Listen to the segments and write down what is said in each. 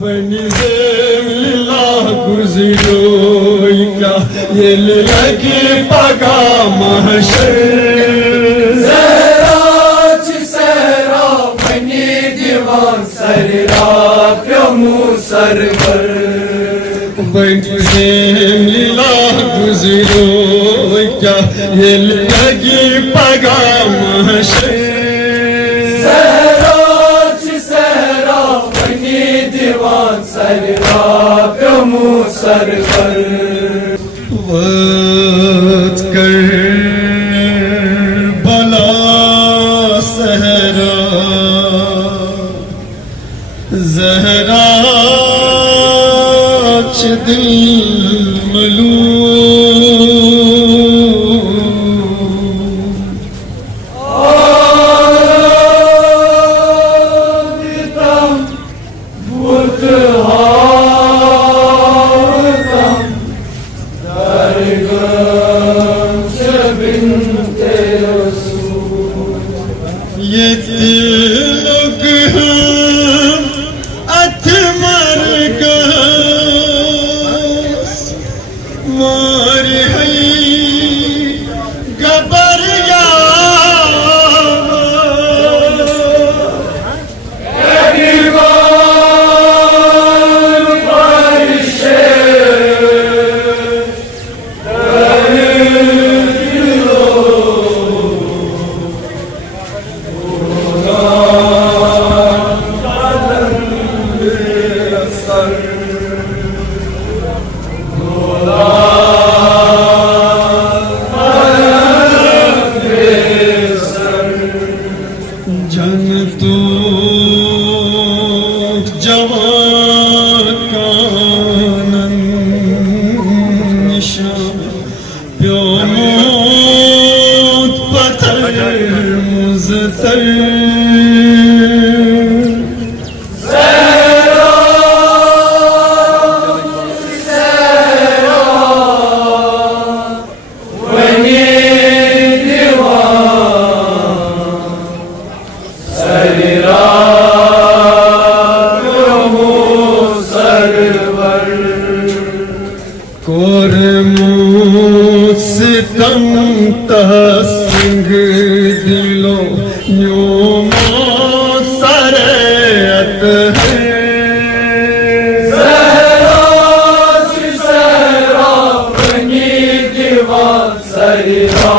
Lillah guziroyka yellagi paga mahşer Zehra çisera bani divan sarra pyamu sarvar Lillah guziroyka yellagi paga mahşer divan sarra pyamu sarvar vat kar bala sehra zehra ç dil malum Yetilogum atmar gas mari hai gabar ya Divan parişe Can tu jawan kanan nişan Piyomut patar muztar Kormut sitam tasing dilo nyumot sarayat hai Zehra çisera bani divan sarra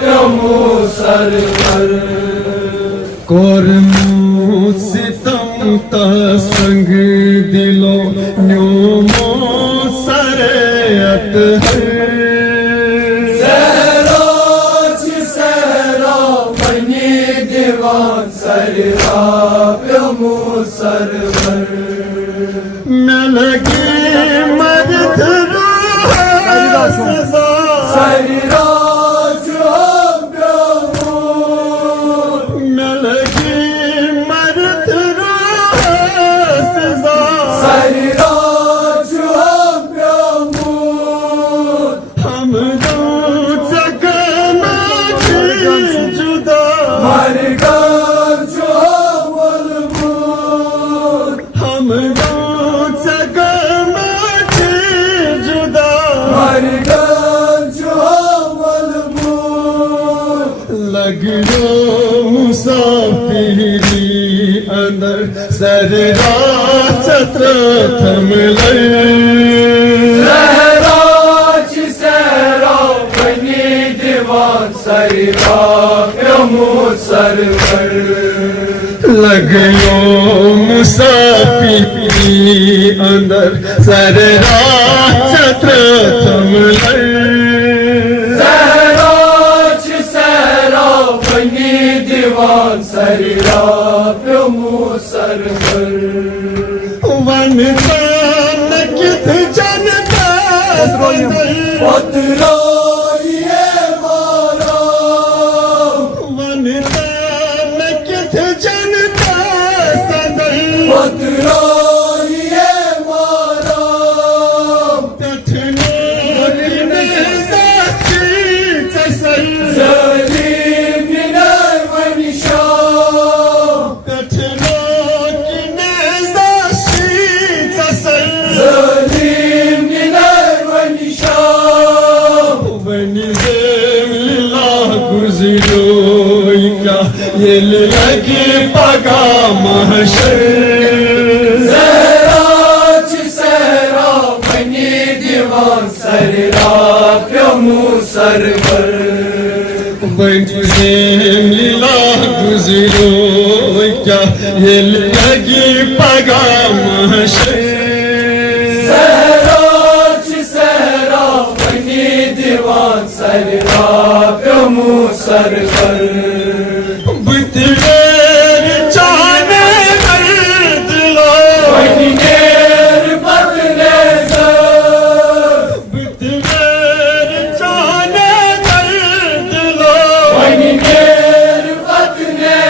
pyamu sarvar Kormut sitam tasing dilo nyumot sarayat hai Zehra çisera bani divan sarra pyamu sarvar Meleki mardh ruh seza sarra juham pyamu Meleki mardh ruh seza sarra juham pyamu Hum do chakna juda Margan juham almud Hum do chakna juda Margan juham almud Laglo musafiri andar sarra chatra thamlai Zehra çisera bani divan sarra pyamu sarvar Lagyo musafiri andar sarra chatra thamlai Zehra çisera bani divan sarra pyamu sarvar Vanita nakit janta sandai Patraiye mara Vanita nakit janta sandai Patraiye mara Tathno kine sachi chasai Zalim binay vanişa Tathno kine महशर सहराच सहरा बनी दीवान सररा प्यमू server तुझे मिला गुजरो क्या ये लगी पगा महशर सहराच सहरा बनी दीवान सररा प्यमू सरवर बुतवेर चाने दर्द लो बनी नेर बदले बुतवेर चाने दर्द लो बनी नेर बदले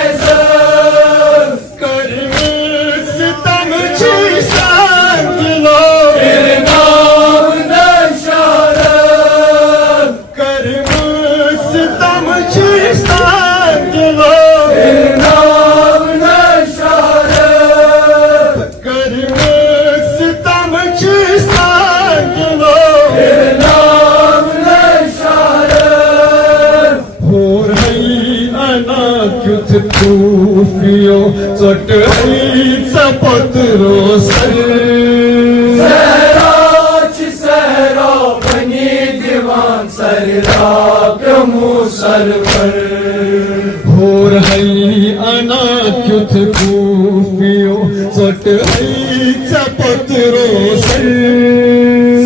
कर सितम छी संग लो तेरे नाम नशारत कर सितम छी संग लो तेरे नाम नशारत कर सितम छी संग लो तेरे नाम नशारत हो रही अनाक्युत तूफियो चट पत्रो सर सहराच सहरा बनी दीवान सररा प्यमू सरवर हो रही अनाक्युत तूफियो चट पत्रो सर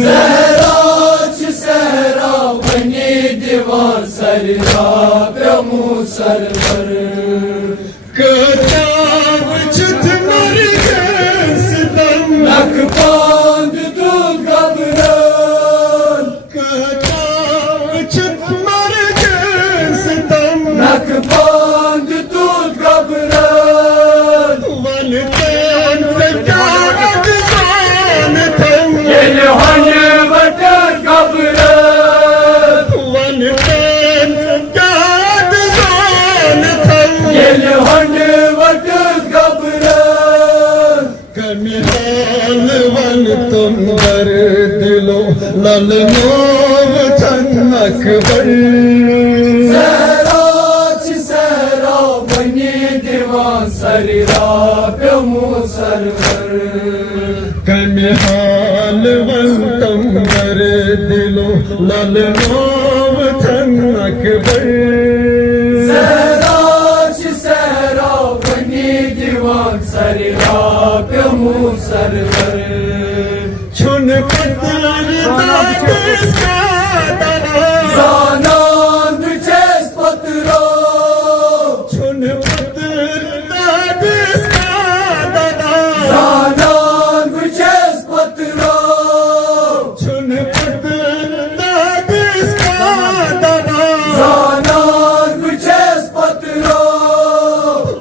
सहराच सहरा बनी दीवान सररा प्यमू सरवर कताब चित मर गए सितम नख बांध दूध घबरान कताब चित मर गए सितम नख बांध दूध घबरान वन तेन से क्या अदजान थम येल हन वटर घबरान वन तेन से क्या अदजान थम येल हन वटर घबरान कमी हाल वन तुम दर दिलो लल नोव चन्नक बर सहराच सहरा बनी दीवान सररा प्यमू सरवर कमी हाल वन तुम दर दिलो लल नोव चन्नक बर सहराच सहरा बनी दीवान सररा प्यमू सरवर छुन पत्तर दादिस का दरा जानंद चेस पत्रो छुन पत्तर दादिस का दरा जानंद चेस पत्रो छुन पत्तर दादिस का दरा जानंद चेस पत्रो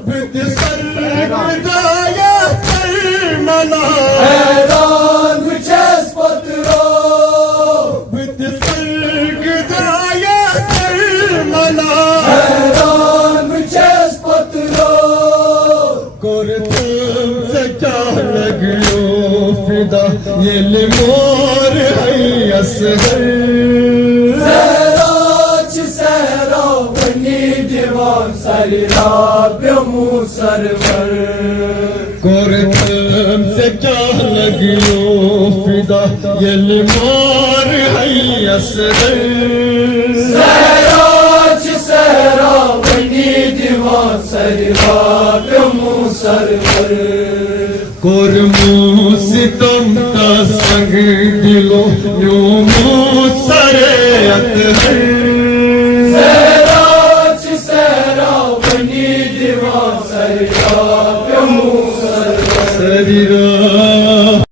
विद सर्गदाया सरमना हैरान चेस पत्रो विद सर्गदाया सरमना हैरान चेस पत्रो कोरतम से क्या लगियो फिदा ये लिमोर है असहर सहराच सहरा बनी दीवान सररा प्यमू सरवर कोरतम से क्या लगियो फिदा ये लिमोर है असहर सहराच सहरा बनी दीवान सररा प्यमू सरवर कोरमू सितम का संग दिलो यो सरे अतहर सहराच सहरा बनी दीवान सररा प्यमू सरवर शरीरा